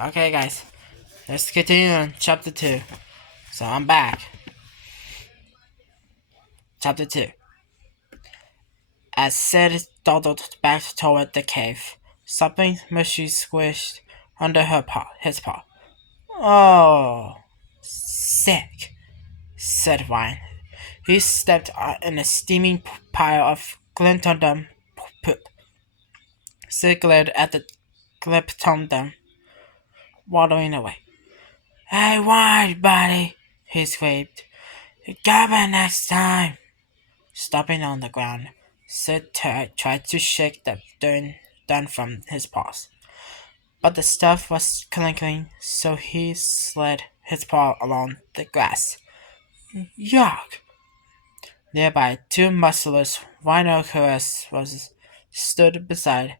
Okay, guys, let's continue on chapter 2. So I'm back. Chapter 2. As Sid dawdled back toward the cave, something mushy squished under his paw. Oh, sick, said Wine. He stepped in a steaming pile of glintondum poop. Sid glared at the glintondum, waddling away. Hey, Wine, buddy, he squeaked. Got me next time. Stopping on the ground, Sid tried to shake the dirt from his paws, but the stuff was clinking, so he slid his paw along the grass. Yuck! Nearby, two muscleless rhinoceros stood beside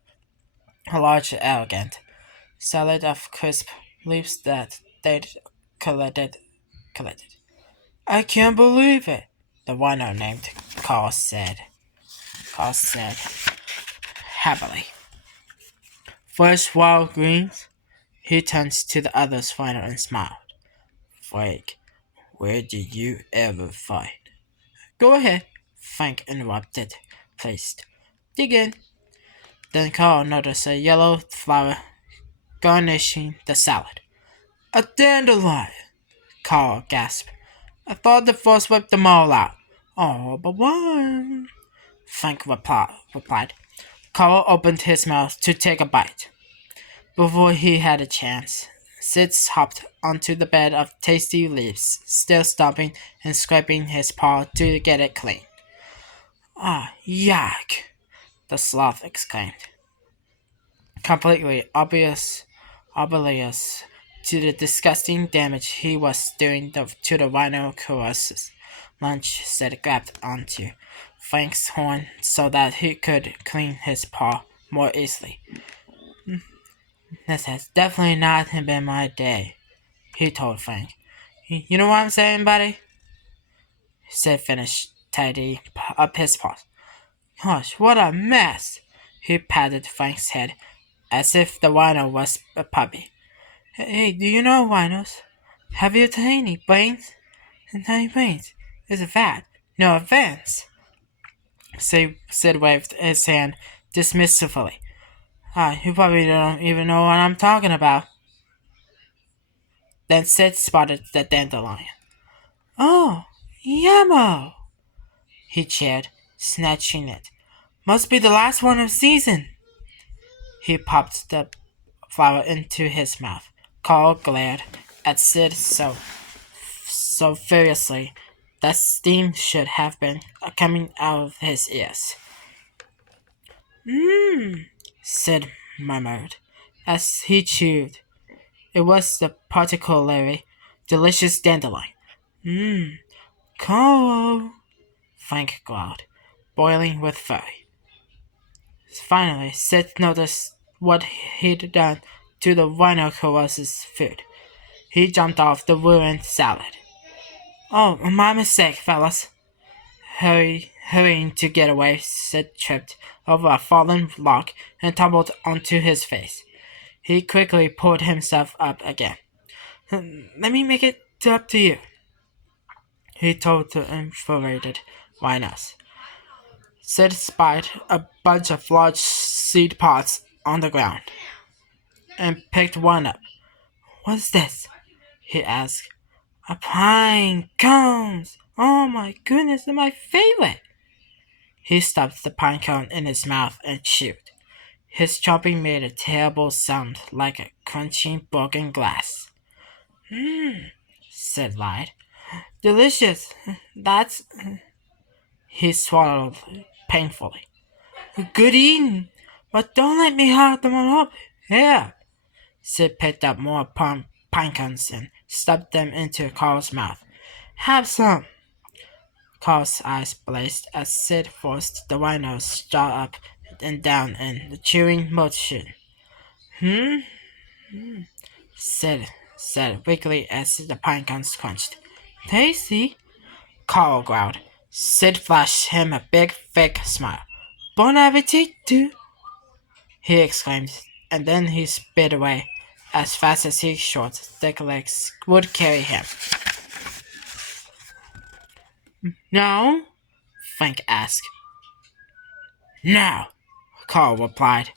a large elegant salad of crisp leaves that they'd collected. collected. I can't believe it, the rhino named Carl said happily. First wild greens, he turned to the others finally and smiled. Frank, where did you ever find? Go ahead, Frank interrupted, pleased. Dig in. Then Carl noticed a yellow flower garnishing the salad. A dandelion! Carl gasped. I thought the frost whipped them all out. Oh, but one. Frank replied. Carl opened his mouth to take a bite. Before he had a chance, Sid hopped onto the bed of tasty leaves, still stomping and scraping his paw to get it clean. Ah, yuck! The sloth exclaimed, completely oblivious to the disgusting damage he was doing to the rhinoceros. Lunch Sid grabbed onto Frank's horn so that he could clean his paw more easily. This has definitely not been my day, he told Frank. You know what I'm saying, buddy? Sid finished tidying up his paws. Gosh, what a mess! He patted Frank's head as if the rhino was a puppy. Hey, do you know rhinos? Have you tiny brains? Tiny brains. Is a fat. No offense. Sid waved his hand dismissively. You probably don't even know what I'm talking about. Then Sid spotted the dandelion. Oh, Yamo! He cheered, snatching it. Must be the last one of season. He popped the flower into his mouth. Carl glared at Sid so furiously that steam should have been coming out of his ears. Mmm, Sid murmured as he chewed. It was the particularly delicious dandelion. Mmm, Carl, Frank growled, boiling with fury. Finally, Sid noticed what he'd done to the rhinoceros's food. He jumped off the ruined salad. Oh, my mistake, fellas. Hurrying to get away, Sid tripped over a fallen log and tumbled onto his face. He quickly pulled himself up again. Let me make it up to you, he told the infuriated rhinos. Sid spied a bunch of large seed pods on the ground and picked one up. What's this? He asked. A pine cones! Oh my goodness, they're my favorite! He stuffed the pine cone in his mouth and chewed. His chomping made a terrible sound like a crunching broken glass. Mmm, Sid lied. Delicious. That's. He swallowed painfully. Good eating, but don't let me have them all up. Here. Sid picked up more pine cones and stuffed them into Carl's mouth. Have some. Carl's eyes blazed as Sid forced the rhino's jaw up and down in the chewing motion. Hmm? Sid said weakly as the pine cones crunched. Tasty? Carl growled. Sid flashed him a big, fake smile. Bon appetit, too! He exclaimed, and then he spit away as fast as his short, thick legs would carry him. No? Frank asked. No, Carl replied.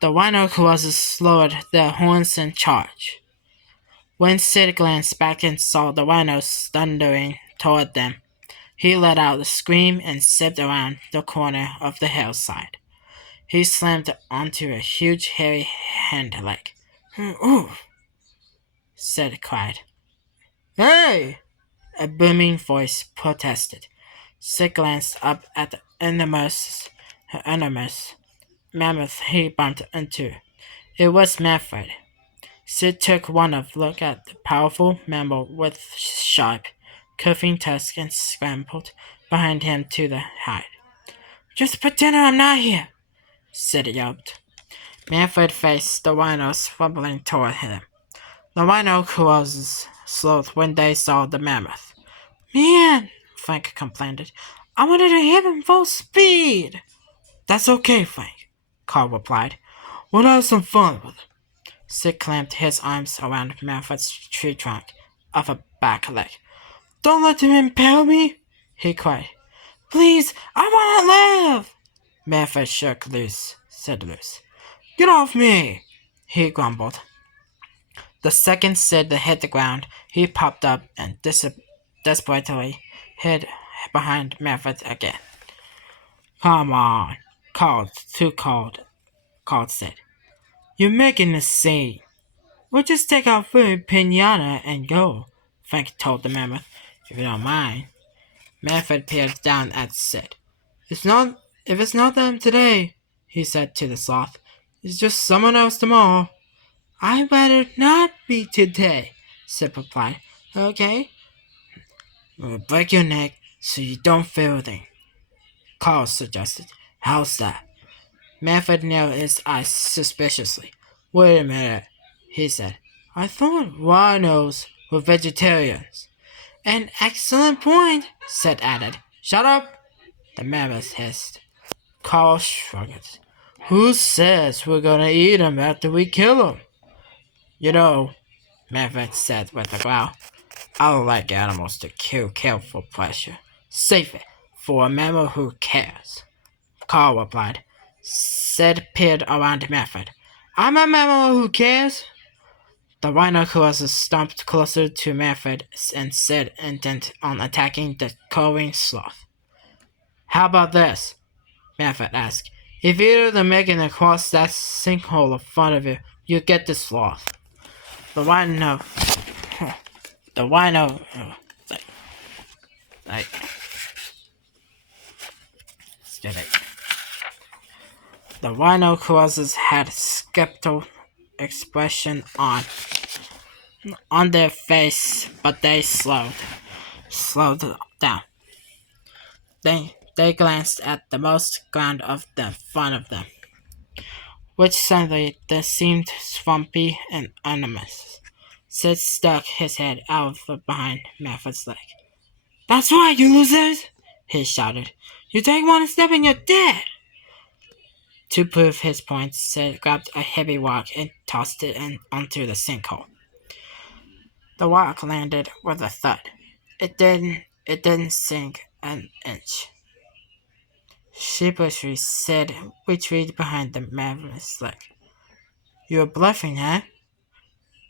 The rhino colossus lowered their horns and charged. When Sid glanced back and saw the rhinos thundering toward them, he let out a scream and zipped around the corner of the hillside. He slammed onto a huge hairy hind leg. Ooh! Sid cried. Hey! A booming voice protested. Sid glanced up at the enormous mammoth he bumped into. It was Manfred. Sid took one look at the powerful mammal with sharp, curving tusks and scrambled behind him to the hide. Just pretend I'm not here, Sid yelped. Manfred faced the rhinos rumbling toward him. The rhino colossus slowed when they saw the mammoth. Man, Frank complained. I wanted to hit him full speed. That's okay, Frank, Carl replied. We'll have some fun with him. Sid clamped his arms around Manfred's tree trunk of a back leg. Don't let him impale me, he cried. Please, I want to live. Manfred shook loose, Sid loose. Get off me, he grumbled. The second Sid hit the ground, he popped up and desperately hid behind Manfred again. Come on, called Sid. You're making a scene. We'll just take our food, pinata, and go, Frank told the mammoth. If you don't mind. Manfred peered down at Sid. If it's not them today, he said to the sloth, it's just someone else tomorrow. I'd rather not be today, Sid replied. Okay? We'll break your neck so you don't feel a thing, Carl suggested. How's that? Manfred narrowed his eyes suspiciously. Wait a minute, he said. I thought rhinos were vegetarians. An excellent point, Sid added. Shut up, the mammoth hissed. Carl shrugged. Who says we're gonna eat him after we kill him? You know, Manfred said with a growl, I don't like animals to kill for pleasure. Save it for a mammal who cares. Carl replied. Sid peered around Manfred. I'm a mammal who cares. The rhinoceros stomped closer to Manfred and Sid, intent on attacking the cowering sloth. How about this? Manfred asked. If either of them making across that sinkhole in front of you, you get the sloth. The rhino, like, get it. The rhinoceroses had a skeptical expression on their face, but they slowed down. They glanced at the most ground of the front of them, which suddenly there seemed swampy and enormous. Sid stuck his head out from behind Manfred's leg. That's right, you losers! He shouted. You take one step and you're dead! To prove his point, Sid grabbed a heavy rock and tossed it onto the sinkhole. The rock landed with a thud. It didn't sink an inch. Sheepishly, Sid retreated behind the mammoth's leg. You were bluffing, huh?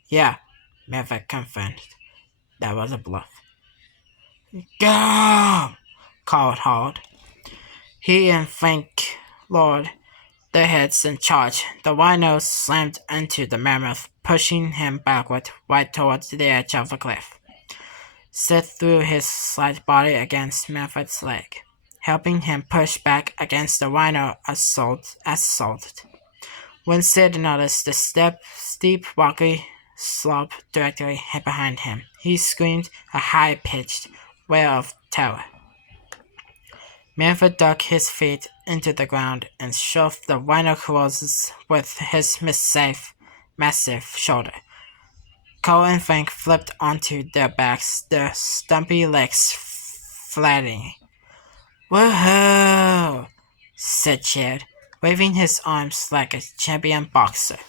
Yeah, Maverick confirmed. That was a bluff. Go! Called Howard. He and Frank lowered their heads and charged. The rhino slammed into the mammoth, pushing him backward right towards the edge of the cliff. Sid threw his slight body against Manfred's leg, helping him push back against the rhino assaulted. When Sid noticed the steep rocky slope directly behind him, he screamed a high-pitched wail of terror. Manfred dug his feet into the ground and shoved the rhinoceros with his massive shoulder. Cole and Frank flipped onto their backs, their stumpy legs flattening. Woohoo! Sid cheered, waving his arms like a champion boxer.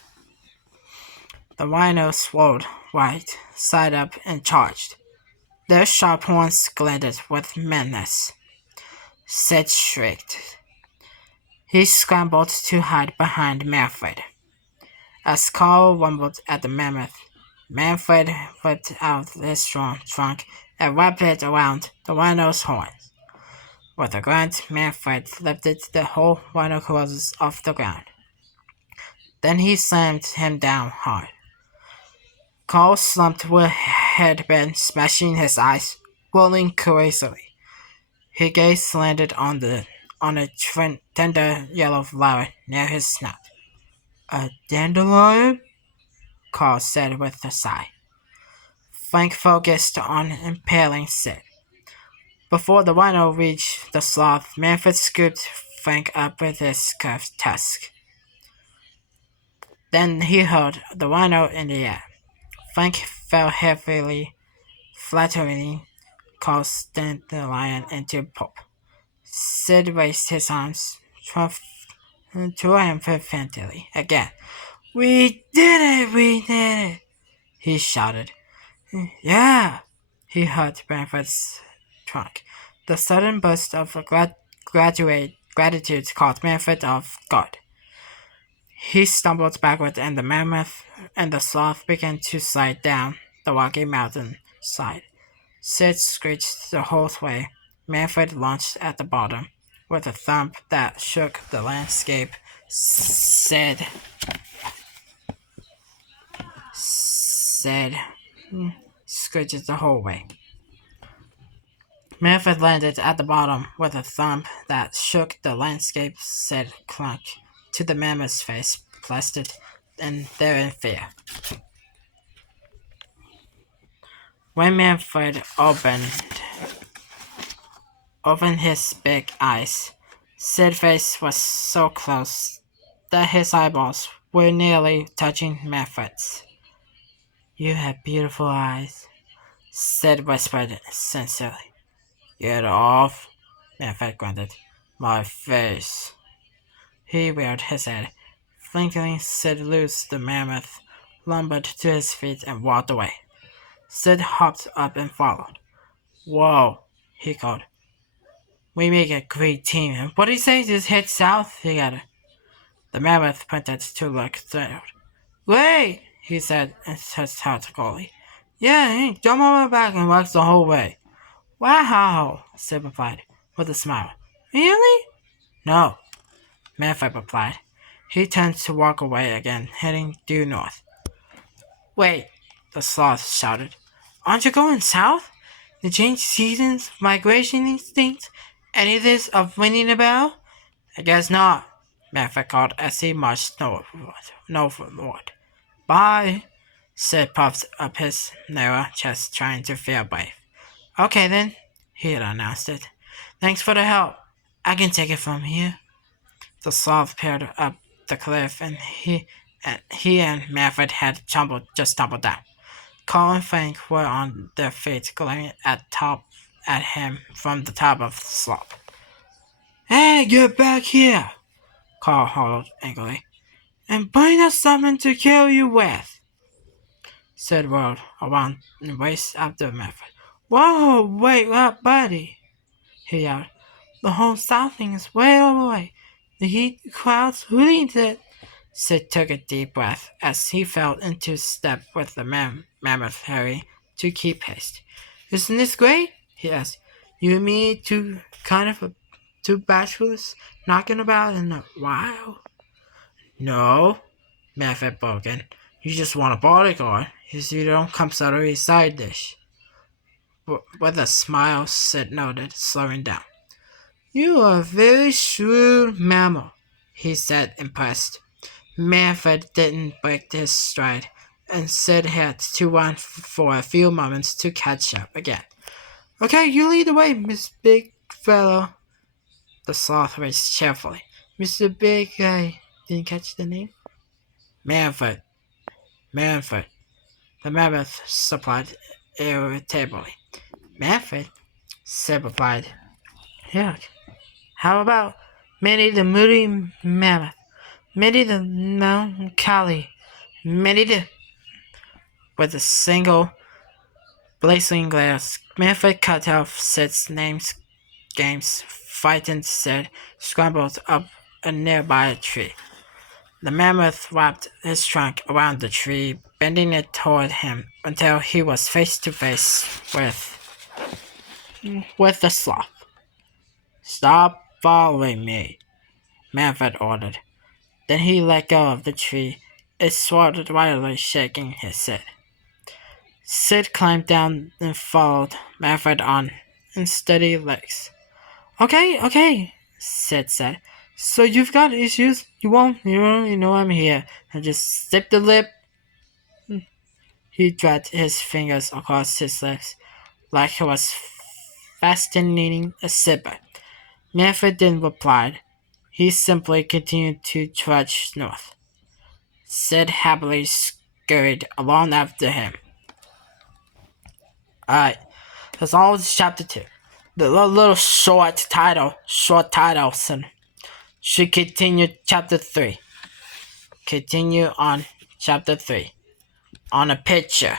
The rhino swirled right side up and charged. Their sharp horns glinted with menace. Sid shrieked. He scrambled to hide behind Manfred. As Carl rumbled at the mammoth, Manfred whipped out his strong trunk and wrapped it around the rhino's horns. With a grunt, Manfred lifted the whole rhinoceros off the ground. Then he slammed him down hard. Carl slumped where he had been, smashing his eyes, rolling crazily. His gaze landed on a tender yellow flower near his snout. A dandelion? Carl said with a sigh. Frank focused on impaling Sid. Before the rhino reached the sloth, Manfred scooped Frank up with his curved tusk. Then he hurled the rhino in the air. Frank fell heavily, flattering Carl's dandelion into pulp. Sid raised his arms triumphantly again. We did it! We did it! He shouted. Yeah! He hugged Manfred's trunk. The sudden burst of gratitude caught Manfred off guard. He stumbled backward, and the mammoth and the sloth began to slide down the rocky mountain side. Sid screeched the whole way. Manfred launched at the bottom. With a thump that shook the landscape, Sid screeched the whole way. Manfred landed at the bottom with a thump that shook the landscape. Sid clung to the mammoth's face, plastered and there in fear. When Manfred opened his big eyes, Sid's face was so close that his eyeballs were nearly touching Manfred's. You have beautiful eyes, Sid whispered sincerely. Get off, Manfred grunted. My face. He reared his head. Thankfully, Sid loosed the mammoth, lumbered to his feet, and walked away. Sid hopped up and followed. Whoa, he called. We make a great team. And what did he say? Just head south? He got it. The mammoth pointed to look thrilled. Wait, he said enthusiastically. Yeah, jump on my back and walk the whole way. Wow, Sid replied, with a smile. Really? No, Manfred replied. He turned to walk away again, heading due north. Wait, the sloth shouted. Aren't you going south? The changed seasons, migration instincts, any of this of ringing a bell? I guess not, Manfred called as he marched northward. Bye, Sid puffed up his narrow chest, trying to feel brave. Okay then, he had announced it. Thanks for the help. I can take it from here. The sloth peered up the cliff, and he and Manfred had tumbled down. Carl and Frank were on their feet, glaring at him from the top of the slope. Hey, get back here! Carl hollered angrily. And bring us something to kill you with! Sid whirled around and raced after Manfred. Whoa, wait up, buddy! He yelled. The whole south thing is way away. The heat, the clouds, who needs it? Sid took a deep breath as he fell into step with the mammoth Harry to keep pace. Isn't this great? He asked. You and me, two bachelors knocking about in the wild? No, Manfred broke in. You just want a bodyguard. You don't come suddenly side dish. With a smile, Sid nodded, slowing down. You are a very shrewd mammal, he said, impressed. Manfred didn't break his stride, and Sid had to run for a few moments to catch up again. Okay, you lead the way, Miss Big Fellow. The sloth raised cheerfully. Mr. Big Guy. Didn't catch the name? Manfred. The mammoth supplied irritably. Manfred? Sid replied. Yeah. How about Minnie the Moody Mammoth? Minnie the Melancholy. Minnie the... with a single blazing glance. Manfred cut off Sid's name's games. Frightened Sid scrambled up a nearby tree. The mammoth wrapped his trunk around the tree, bending it toward him until he was face to face with the sloth. Stop following me, Manfred ordered. Then he let go of the tree. It swayed wildly, shaking his head. Sid climbed down and followed Manfred on unsteady legs. Okay, Sid said. So you've got issues? You know I'm here. And just zip the lip. He dragged his fingers across his lips like he was fastening a zipper. Manfred didn't reply. He simply continued to trudge north. Sid happily scurried along after him. Alright, that's all with chapter 2. The little short title, should continue chapter 3. Continue on chapter 3. On a picture.